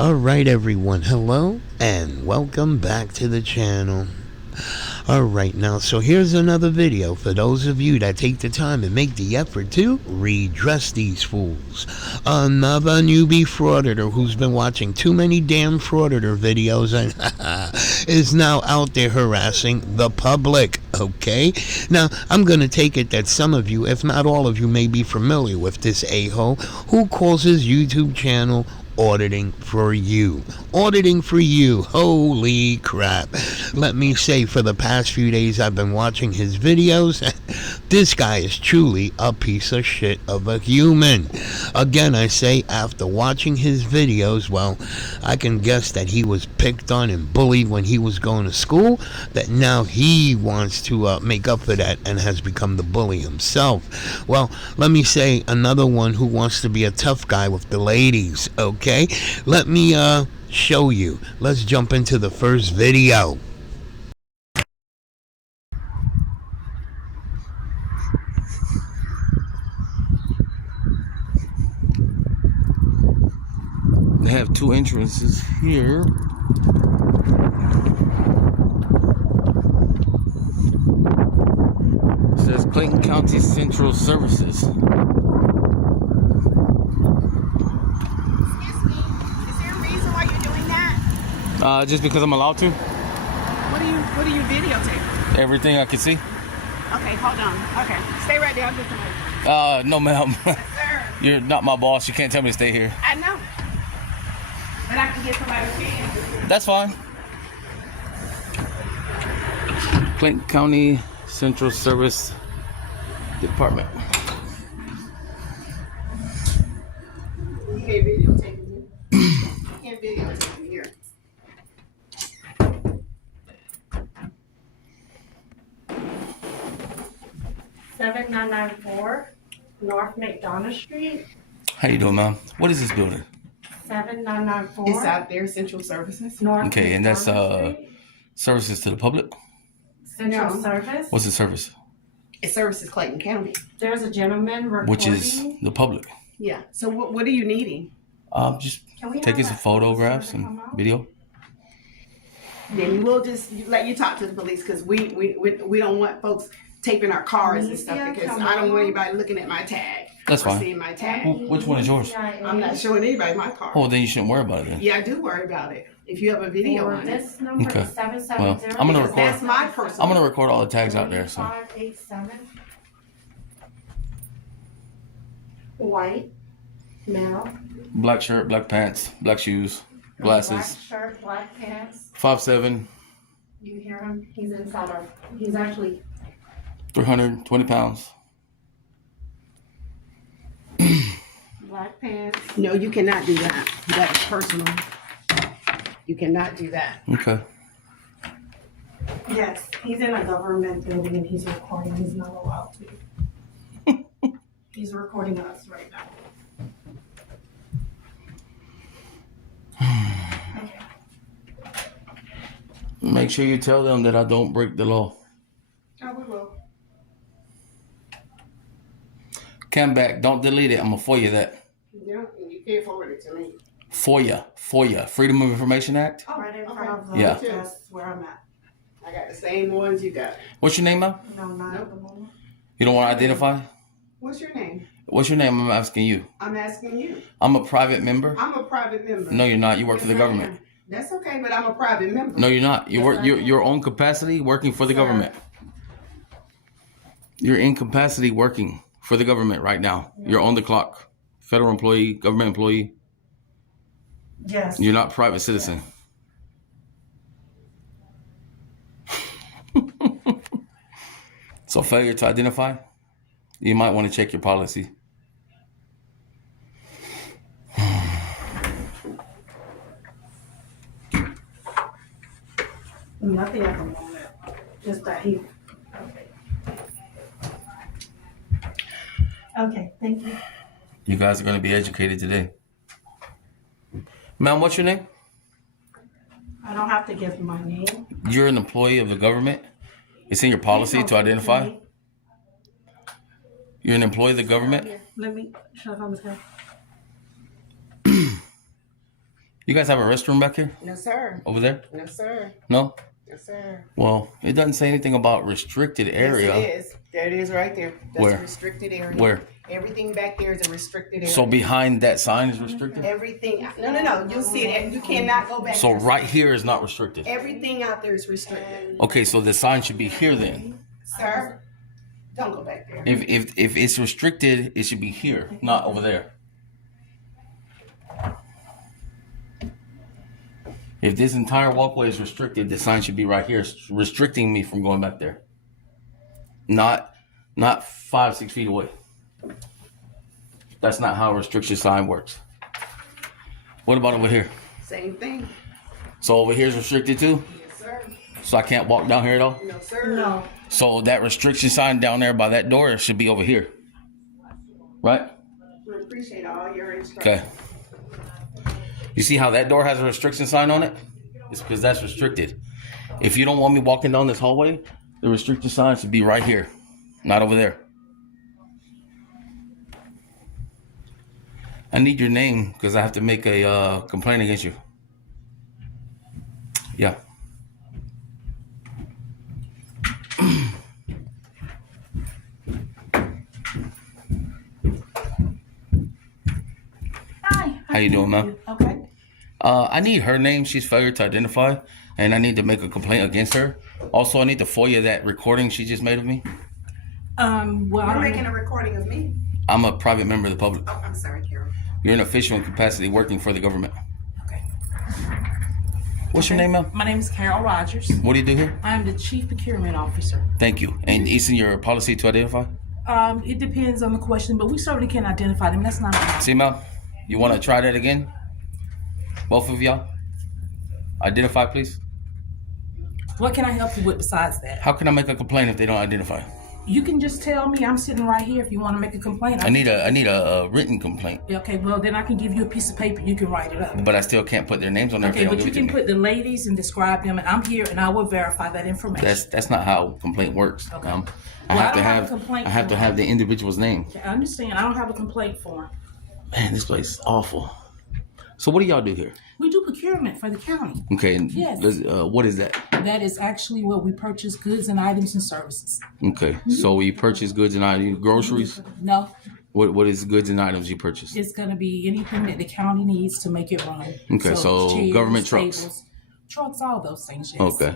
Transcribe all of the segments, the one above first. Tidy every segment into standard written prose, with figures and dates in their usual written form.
Alright everyone, hello and welcome back to the channel. Alright now, so here's another video for those of you that take the time and make the effort to redress these fools. Another newbie frauditor who's been watching too many damn frauditor videos and is now out there harassing the public, okay? Now, I'm gonna take it that some of you, if not all of you, may be familiar with this a-hole who calls his YouTube channel Auditing for You. Auditing for You. Holy crap. Let me say, for the past few days I've been watching his videos. This guy is truly a piece of shit of a human. Again, I say, after watching his videos, well, I can guess that he was picked on and bullied when he was going to school, that now he wants to make up for that and has become the bully himself. Well, let me say, another one who wants to be a tough guy with the ladies, okay? Let me show you. Let's jump into the first video. They have two entrances here. It says Clayton County Central Services. Excuse me, is there a reason why you're doing that? Just because I'm allowed to. What do you videotape? Everything I can see. Okay, hold on. Okay, stay right there. I'm just gonna... No ma'am. Yes, sir. You're not my boss. You can't tell me to stay here. I know. But I can get somebody who can. That's fine. Clayton County Central Service Department. You can't videotape me. You can't videotape me here. $7,994 North McDonough Street. How you doing, ma'am? What is this building? 7994 It's out there, Central Services. North Okay, and that's McDonough Street. services to the public. Central No. Service. What's the service? It services Clayton County. There's a gentleman recording. Which is the public. Yeah. So what are you needing? Just Can we have taking some that photographs person and come out? video. Then we'll just let you talk to the police because we don't want folks taping our cars and stuff Media, because come I don't want on. anybody looking at my tag. That's or fine. seeing my tag. Which one is yours? I'm not showing anybody my car. Oh, then you shouldn't worry about it then. Yeah, I do worry about it. If you have a video For on it. this number, Okay. 770. Well, I'm gonna Because that's my personal. I'm gonna record all the tags out there. So 587. White. Male. black shirt, black pants, black shoes, Black glasses. shirt, black pants. 5'7", You hear him? He's inside our. He's actually. 320 pounds. Black pants. No, you cannot do that. That is personal. You cannot do that. Okay. Yes, he's in a government building and he's recording. He's not allowed to. He's recording us right now. Okay. Make sure you tell them that I don't break the law. Oh, we will. Come back. Don't delete it. I'm gonna FOIA that. Yeah, you can't forward it to me. FOIA. Freedom of Information Act. Oh, Right in okay. front of the. Yeah. That's where I'm at. I got the same ones you got. What's your name, ma'am? No, not at the moment. You don't want to identify? What's your name? What's your name? I'm asking you. I'm asking you. I'm a private member. I'm a private member. No, you're not. You work Yes, for the I government. am. That's okay, but I'm a private member. No, you're not. You Yes, work I am. your own capacity working for the Sir. government. You're in capacity working for the government right now. You're on the clock. Federal employee, government employee. Yes. You're not private citizen. So failure to identify, you might want to check your policy. Nothing at the moment. Just that he. Okay. Okay, thank you. You guys are going to be educated today. Ma'am, what's your name? I don't have to give my name. You're an employee of the government. It's in your policy to identify. You're an employee of the government. Let me shut on this guy. You guys have a restroom back here? No, sir. Over there? No, sir. No? Yes, sir. Well, it doesn't say anything about restricted area. Yes, it is. There it is right there. That's Where? a restricted area. Where? Everything back there is a restricted area. So behind that sign is restricted? Everything. No. You'll see it. You cannot go back. So there. right here is not restricted. Everything out there is restricted. Okay, so the sign should be here then. Sir, don't go back there. If it's restricted, it should be here, not over there. If this entire walkway is restricted, the sign should be right here, restricting me from going back there. Not 5-6 feet away. That's not how a restriction sign works. What about over here? Same thing. So over here is restricted too? Yes, sir. So I can't walk down here at all? No, sir. No. So that restriction sign down there by that door should be over here. Right? We appreciate all your instructions. Okay. You see how that door has a restriction sign on it? It's because that's restricted. If you don't want me walking down this hallway, the restriction sign should be right here, not over there. I need your name because I have to make a complaint against you. Yeah. Hi. How you doing, ma'am? Okay. I need her name. She's failure to identify, and I need to make a complaint against her. Also, I need to FOIA that recording she just made of me. Well, You're making a recording of me. I'm a private member of the public. Oh, I'm sorry, Carol. You're an official in capacity working for the government. Okay. What's your name, ma'am? My name is Carol Rogers. What do you do here? I'm the Chief Procurement Officer. Thank you. And isn't your policy to identify? It depends on the question, but we certainly can identify them. That's not a problem. See, ma'am? You want to try that again? Both of y'all? Identify, please. What can I help you with besides that? How can I make a complaint if they don't identify? You can just tell me. I'm sitting right here. If you want to make a complaint, I need a written complaint, Okay, well then I can give you a piece of paper. You can write it up. but I still can't put their names on there. Okay, if they but don't you give it can to me. put the ladies and describe them, and I'm here, and I will verify that information. That's not how a complaint works. Okay. I Well, have I to don't have have a complaint I have to form. have the individual's name. I understand. I don't have a complaint form. Man, this place is awful. So what do y'all do here? We do procurement for the county. Okay, and Yes. what is that? That is actually where we purchase goods and items and services. Okay, so you purchase goods and items, groceries. No, What is goods and items you purchase? it's going to be anything that the county needs to make it run. Okay, so chairs, government trucks. tables, trucks, all those things. Yes. Okay.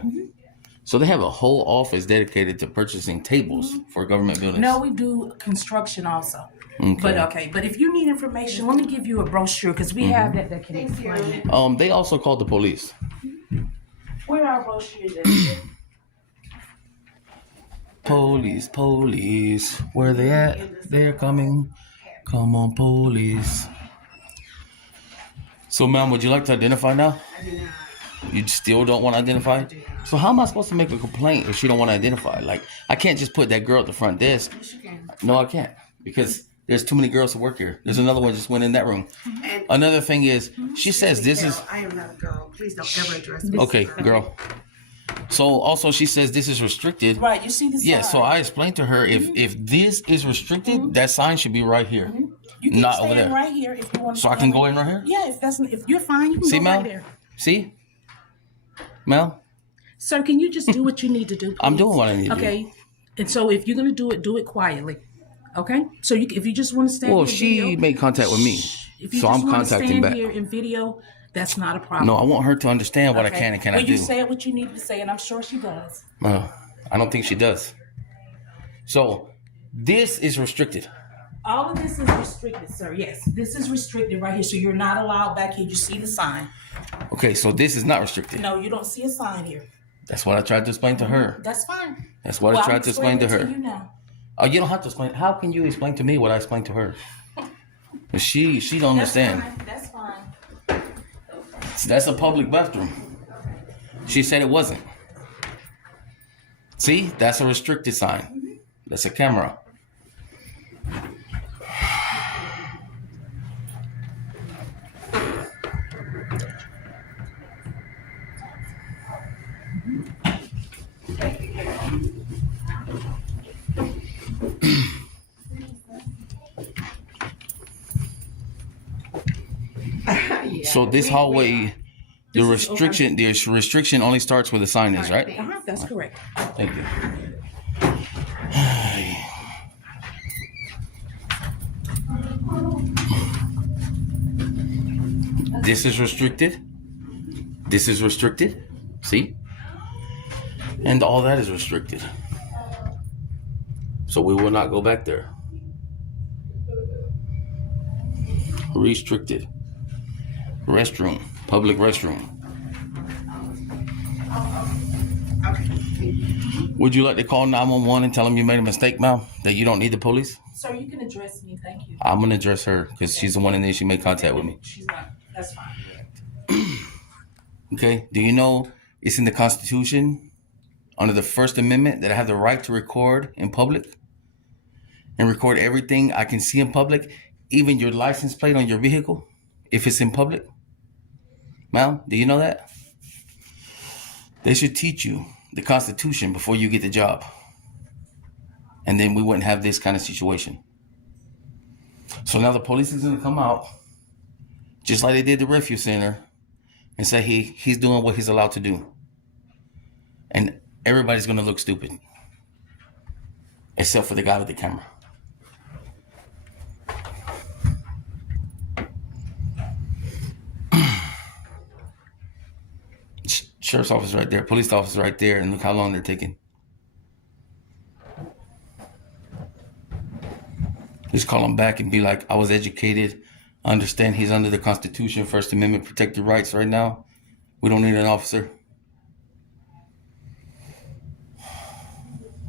So they have a whole office dedicated to purchasing tables for government buildings. No, we do construction also. But if you need information, let me give you a brochure because we have that can explain it. They also called the police. Where are our brochures at? Police, where they at? They're coming. Come on, police. So, ma'am, would you like to identify now? I do not. You still don't want to identify? So how am I supposed to make a complaint if she don't want to identify? Like, I can't just put that girl at the front desk. Yes, you can. No, I can't. Because there's too many girls to work here. There's another one just went in that room. And Another thing is, she says this is... Carol, I am not a girl. Please don't ever address me. Okay, girl. So also she says this is restricted. Right, you see the sign. Yeah, so I explained to her if this is restricted, that sign should be right here. You can not stand over there. right here if you want. So I can go in right here? Yeah, if you're fine, you can See, go Mel? right there. See? Mel? Sir, can you just do what you need to do? I'm please? doing what I need to do. Okay, and so if you're gonna do it quietly. Okay, so if you just want to stand. Well, here in she video, made contact with me. If you So just I'm wanna contacting stand back. here in video, that's not a problem. No, I want her to understand what I can and cannot well, do. you said what you needed to say, and I'm sure she does. I don't think she does. So this is restricted. All of this is restricted, sir. Yes, this is restricted right here. So you're not allowed back here. You see the sign? Okay, so this is not restricted. No, you don't see a sign here. That's what I tried to explain to her. That's fine. That's what I tried to explain to her. You now. Oh, you don't have to explain. How can you explain to me what I explained to her? She don't understand. That's fine. That's a public bathroom. She said it wasn't. See, that's a restricted sign. That's a camera. So this hallway, the restriction only starts where the sign is, right? That's correct. Thank you. This is restricted. This is restricted. See? And all that is restricted. So we will not go back there. Restricted. Restroom. Public restroom. Would you like to call 911 and tell them you made a mistake, ma'am? That you don't need the police? Sir, you can address me. Thank you. I'm going to address her because she's the one in there. She made contact with me. She's not. That's fine. Okay. Do you know it's in the Constitution under the First Amendment that I have the right to record in public and record everything I can see in public, even your license plate on your vehicle, if it's in public? Ma'am, do you know that? They should teach you the Constitution before you get the job. And then we wouldn't have this kind of situation. So now the police is going to come out, just like they did the refugee center, and say he's doing what he's allowed to do. And everybody's going to look stupid. Except for the guy with the camera. Sheriff's office right there, police officer right there, and look how long they're taking. Just call him back and be like, I was educated. I understand he's under the Constitution, First Amendment, protected rights right now. We don't need an officer.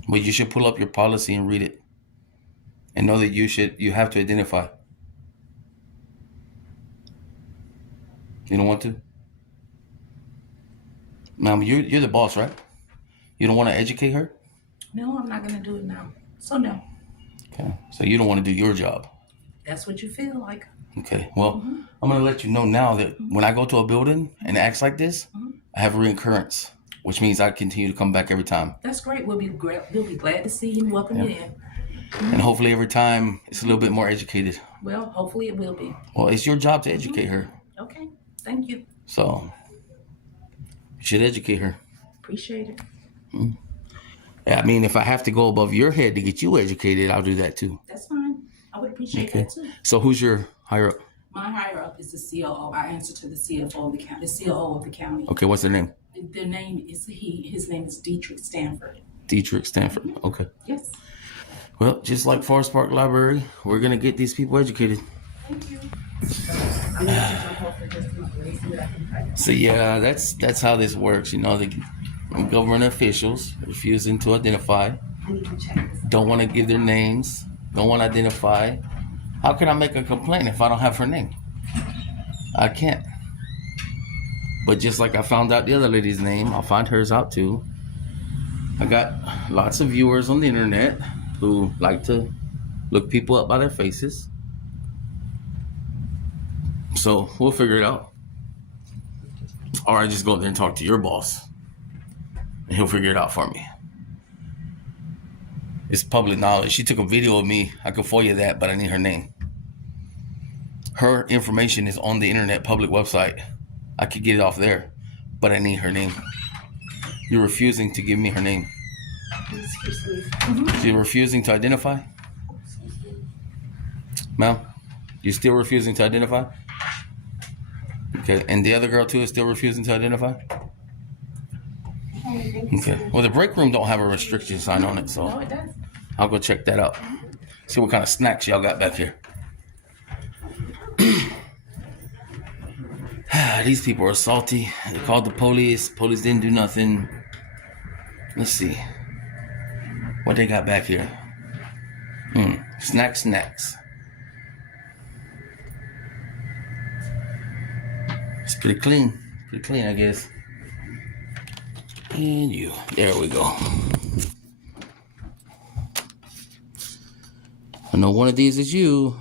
But you should pull up your policy and read it. And know that you have to identify. You don't want to? Ma'am, you're the boss, right? You don't want to educate her? No, I'm not going to do it now. So no. Okay. So you don't want to do your job? That's what you feel like. Okay. Well, I'm going to let you know now that when I go to a building and it acts like this, I have reoccurrence, which means I continue to come back every time. That's great. We'll be glad to see you and welcome you in. And hopefully every time it's a little bit more educated. Well, hopefully it will be. Well, it's your job to educate her. Okay. Thank you. So you should educate her. Appreciate it. Yeah, I mean, if I have to go above your head to get you educated, I'll do that too. That's fine. I would appreciate that too. So who's your higher up? My higher up is the COO. I answer to the CFO of the county, the COO of the county. Okay, what's their name? Their name is his name is Dietrich Stanford. Dietrich Stanford. Okay. Yes. Well, just like Forest Park Library, we're gonna get these people educated. Thank you. So yeah, that's how this works. You know, the government officials refusing to identify, don't want to give their names, don't want to identify. How can I make a complaint if I don't have her name? I can't. But just like I found out the other lady's name, I'll find hers out too. I got lots of viewers on the internet who like to look people up by their faces. So we'll figure it out. Or I just go there and talk to your boss. And he'll figure it out for me. It's public knowledge. She took a video of me. I could FOIA that, but I need her name. Her information is on the internet public website. I could get it off there, but I need her name. You're refusing to give me her name. You're refusing to identify? Ma'am, you still refusing to identify? Okay, and the other girl too is still refusing to identify? Okay, well the break room don't have a restriction sign on it, so No, it does. I'll go check that out. See what kind of snacks y'all got back here. These people are salty. They called the police. Police didn't do nothing. Let's see. What they got back here? Snacks. It's pretty clean. Pretty clean, I guess. And you. There we go. I know one of these is you.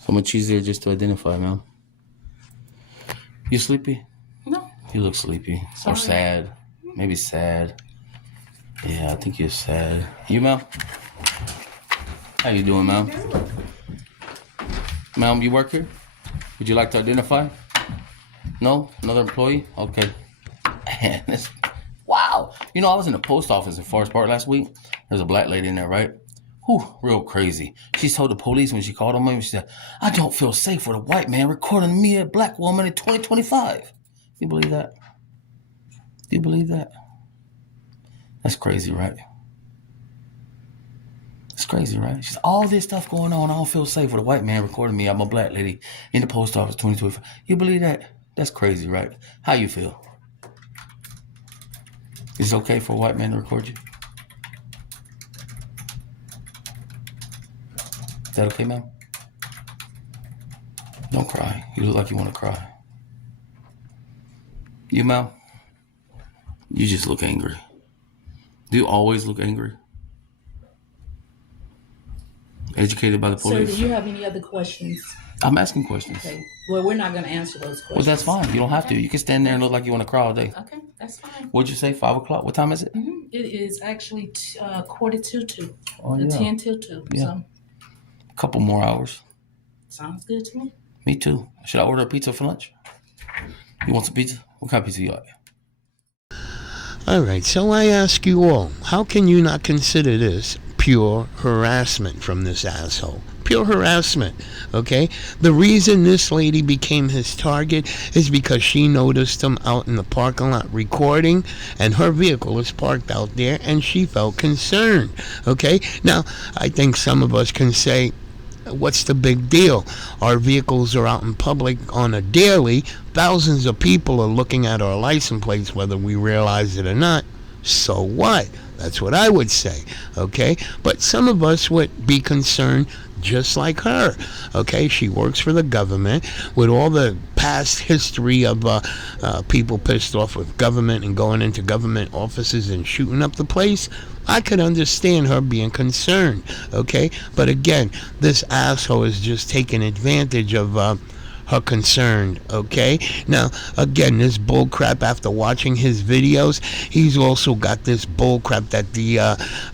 So much easier just to identify, man. You sleepy? No. You look sleepy. Sorry. Or sad. Maybe sad. Yeah, I think you're sad. You, Mel? How you doing, Mel? Mel, you work here? Would you like to identify? No? Another employee? Okay. Wow. You know, I was in the post office in Forest Park last week. There's a black lady in there, right? Whew, real crazy. She told the police when she called them, she said, I don't feel safe with a white man recording me, a black woman, in 2025. You believe that? Do you believe that? That's crazy, right? It's crazy, right? She's all this stuff going on. I don't feel safe with a white man recording me. I'm a black lady in the post office 2025. You believe that? That's crazy, right? How you feel? Is it okay for a white man to record you? Is that okay, ma'am? Don't cry. You look like you want to cry. You, ma'am? You just look angry. Do you always look angry? Educated by the police? Sir, do you have any other questions? I'm asking questions. Okay. Well, we're not going to answer those questions. Well, that's fine. You don't have to. You can stand there and look like you want to cry all day. Okay, that's fine. What'd you say? 5 o'clock? What time is it? It is actually 2:45. Oh, yeah. 10 till 2. Yeah. So, A couple more hours. sounds good to me. Me too. Should I order a pizza for lunch? You want some pizza? What kind of pizza you like? Alright, so I ask you all, how can you not consider this pure harassment from this asshole? Pure harassment, okay? The reason this lady became his target is because she noticed him out in the parking lot recording, and her vehicle was parked out there, and she felt concerned, okay? Now, I think some of us can say, what's the big deal? Our vehicles are out in public on a daily. Thousands of people are looking at our license plates whether we realize it or not. So what? That's what I would say, okay? But some of us would be concerned just like her, okay? She works for the government. With all the past history of people pissed off with government and going into government offices and shooting up the place, I could understand her being concerned, okay? But again, this asshole is just taking advantage of her concern, okay? Now, again, this bullcrap, after watching his videos, he's also got this bullcrap that the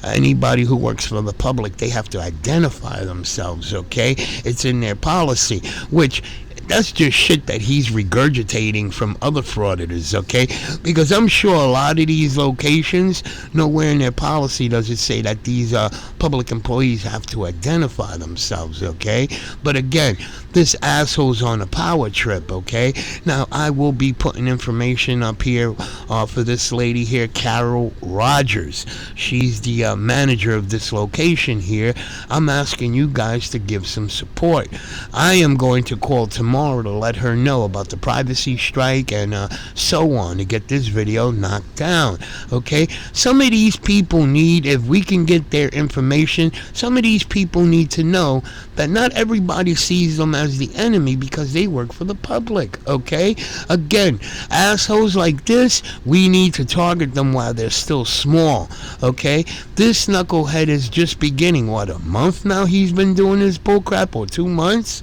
anybody who works for the public, they have to identify themselves, okay? It's in their policy, which that's just shit that he's regurgitating from other frauditors, okay? Because I'm sure a lot of these locations, nowhere in their policy does it say that these public employees have to identify themselves, okay? But again, this asshole's on a power trip, okay? Now, I will be putting information up here for this lady here, Carol Rogers. She's the manager of this location here. I'm asking you guys to give some support. I am going to call tomorrow to let her know about the privacy strike and so on, to get this video knocked down, okay? Some of these people need, if we can get their information, some of these people need to know that not everybody sees them as the enemy because they work for the public, okay? Again, assholes like this, we need to target them while they're still small, okay? This knucklehead is just beginning. What, a month now he's been doing this bullcrap, or 2 months?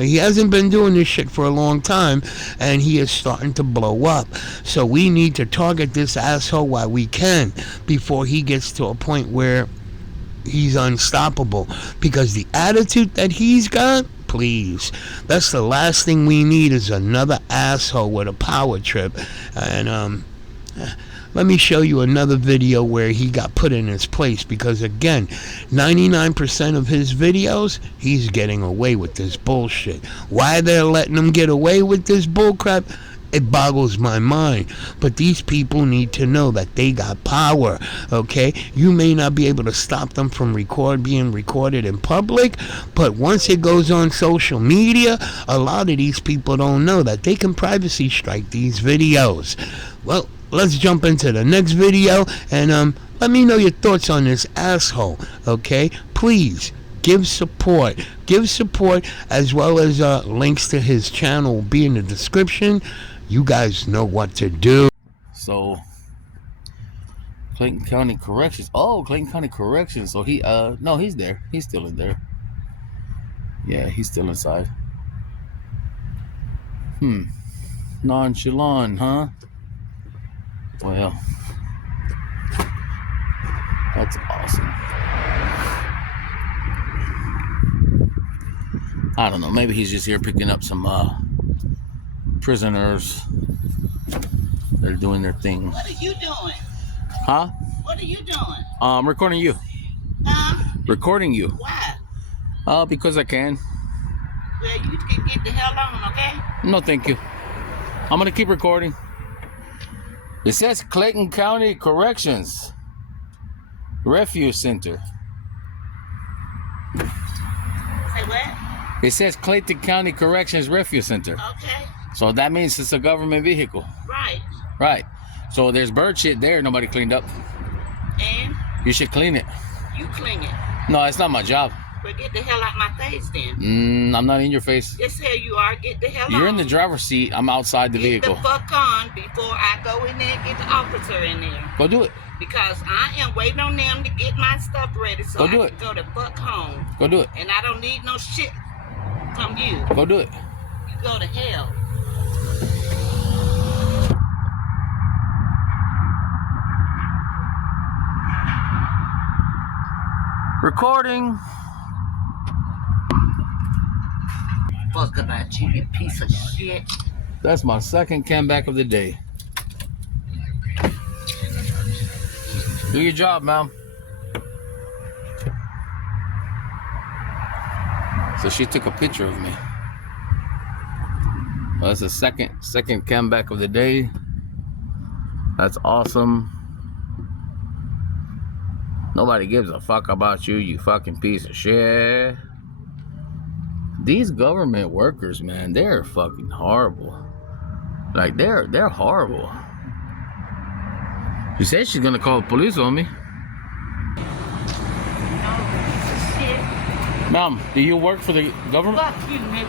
He hasn't been doing this shit for a long time, and he is starting to blow up. So we need to target this asshole while we can before he gets to a point where he's unstoppable. Because the attitude that he's got, please, that's the last thing we need, is another asshole with a power trip. And let me show you another video where he got put in his place, because again, 99% of his videos, he's getting away with this bullshit. Why they're letting him get away with this bullcrap, it boggles my mind. But these people need to know that they got power, okay? You may not be able to stop them from being recorded in public, but once it goes on social media, a lot of these people don't know that they can privacy strike these videos. Well, let's jump into the next video, and let me know your thoughts on this asshole, okay? Please give support, as well as links to his channel will be in the description. You guys know what to do. So, Clayton County Corrections. Oh, Clayton County Corrections. So he, no, he's there. He's still in there. Yeah, he's still inside. Nonchalant, huh? Well, that's awesome. I don't know. Maybe he's just here picking up some prisoners. They're doing their thing. What are you doing? Huh? What are you doing? I'm recording you. Huh? Recording you. Why? Because I can. Well, you can get the hell on, okay? No, thank you. I'm gonna keep recording. It says Clayton County Corrections Refuge Center. Say what? It says Clayton County Corrections Refuge Center. Okay. So that means it's a government vehicle. Right. Right. So there's bird shit there nobody cleaned up. And You should clean it. you clean it. No, it's not my job. But get the hell out my face then. I'm not in your face. Yes, hell you are. Get the hell on. You're in the driver's seat. I'm outside the Get vehicle. the fuck on before I go in there and get the officer in there. Go do it. Because I am waiting on them to get my stuff ready so Go do I it. can go the fuck home. Go do it. And I don't need no shit from you. Go do it. You go to hell. Recording. Fuck about you, you piece of shit. That's my second comeback of the day. Do your job, ma'am. So she took a picture of me. Well, that's the second comeback of the day. That's awesome. Nobody gives a fuck about you, you fucking piece of shit. These government workers, man, they're fucking horrible. Like they're horrible. She said she's gonna call the police on me. Mom, do you work for the government? Fuck you, nigga.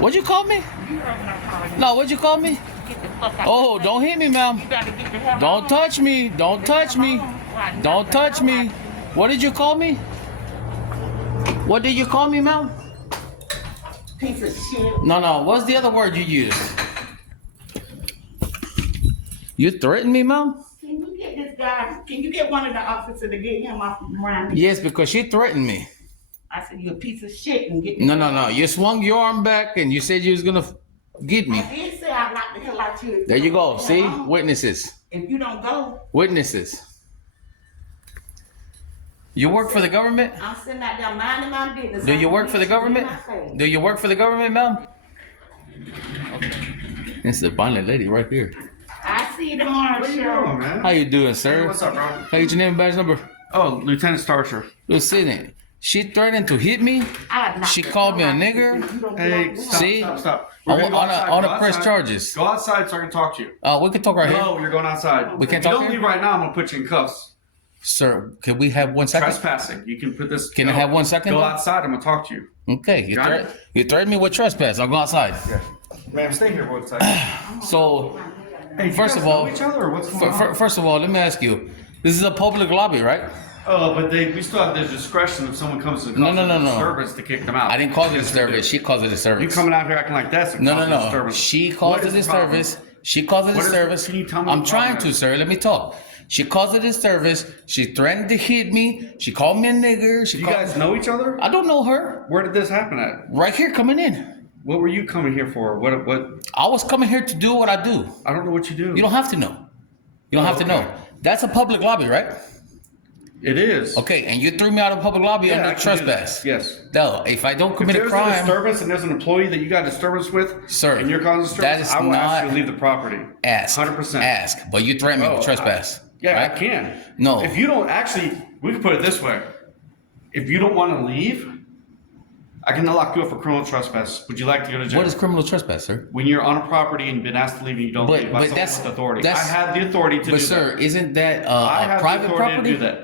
What'd you call me? You heard what I called you. No, what'd you call me? Get the fuck out. Oh, don't hit me, ma'am. You gotta get the hell Don't on. touch me. Don't touch me. Don't touch me. What did you call me? What did you call me, ma'am? Piece of shit. No. What's the other word you used? You threatened me, ma'am? Can you get this guy? Can you get one of the officers to get him off around me? Yes, because she threatened me. I said, you a piece of shit and get No. You swung your arm back and you said you was gonna get me. I did say I'd like the hell out you. There you go. See? Witness. Witnesses. If you don't go, Witnesses. You work for the government? I'm sitting out there minding my business. Do you work for the government? Do you work for the government, ma'am? Okay. It's the violent lady right here. I see you tomorrow, What are you Cheryl. doing, man? How you doing, sir? What's up, bro? How you your name and badge number? Oh, Lieutenant Starcher. Listen, she threatened to hit me. I'd knock She the called me a hell out you nigger. if you don't Hey, go stop, See? stop. I We're gonna go wanna- outside. I wanna Go press outside. charges. Go outside so I can talk to you. We can talk right here. No, you're going outside. We can't If you talk don't here? leave right now, I'm gonna put you in cuffs. Sir, can we have 1 second? Trespassing. You can put this. Can I have 1 second? Go though? outside. I'm gonna talk to you. Okay, Got it? you threatened me with trespass. I'll go outside. Ma'am, stay here for a second. So, Hey, you First guys of all- know each other or what's going on? first of all, let me ask you. This is a public lobby, right? Oh, but we still have the discretion if someone comes to No. disturbance to kick them out. I didn't call it a Yes, we do. disturbance. She calls it a You disturbance. coming out here acting like that's a No. disturbance. She calls What it a is the problem? disturbance. She calls it a What is- disturbance. can you tell me I'm the trying problem to, is? sir. Let me talk. She calls it a disturbance. She threatened to hit me. She called me a nigger. You guys know each other? I don't know her. Where did this happen at? Right here coming in. What were you coming here for? What? I was coming here to do what I do. I don't know what you do. You don't have to know. You don't have to okay. know. That's a public lobby, right? It is. Okay, and you threw me out of public lobby Yeah, I under can do that. trespass. Yes. No, if I don't If commit a there's a crime, disturbance and there's an employee that you got disturbance with, Sir, and you're causing that disturbance, is I will ask you not- to leave the property. ask. 100%. Ask. But you threatened me Oh, with trespass. Yeah, right? I can. No. If you don't actually, we can put it this way. If you don't want to leave, I can lock you up for criminal trespass. Would you like to go to jail? What is criminal trespass, sir? When you're on a property and been asked to leave and you don't But- leave, but by someone that's- with authority. I that's- have the authority to do But sir, that. isn't that I a have private the authority property? to do that.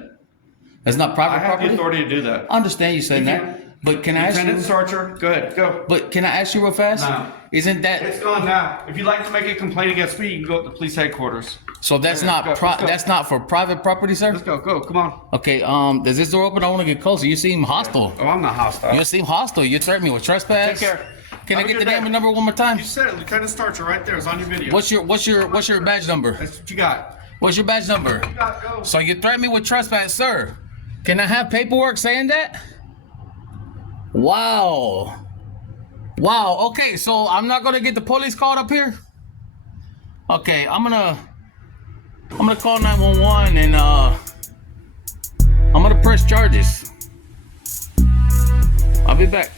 That's not I private have property. the authority to do that. I understand you saying You that, can. but can I ask Lieutenant you? Starcher, go ahead, go. But can I ask you real fast? No. Isn't that It's gone now. If you'd like to make a complaint against me, you can go to the police headquarters. so? That's Let's not go, let's go. that's not for private property, sir. Let's go, come on. Okay. Does this door open? I want to get closer. You seem hostile. Oh, I'm not hostile. You seem hostile. You threatened me with trespass. Take care. Can I Have a get the good name day. and number one more time? You said it, Lieutenant Starcher, right there. It's on your video. What's your badge number? That's what you got. What's your badge number? You got go. So you threatened me with trespass, sir. Can I have paperwork saying that? Wow. Wow, okay, so I'm not gonna get the police called up here? Okay, I'm gonna call 911 and I'm gonna press charges. I'll be back.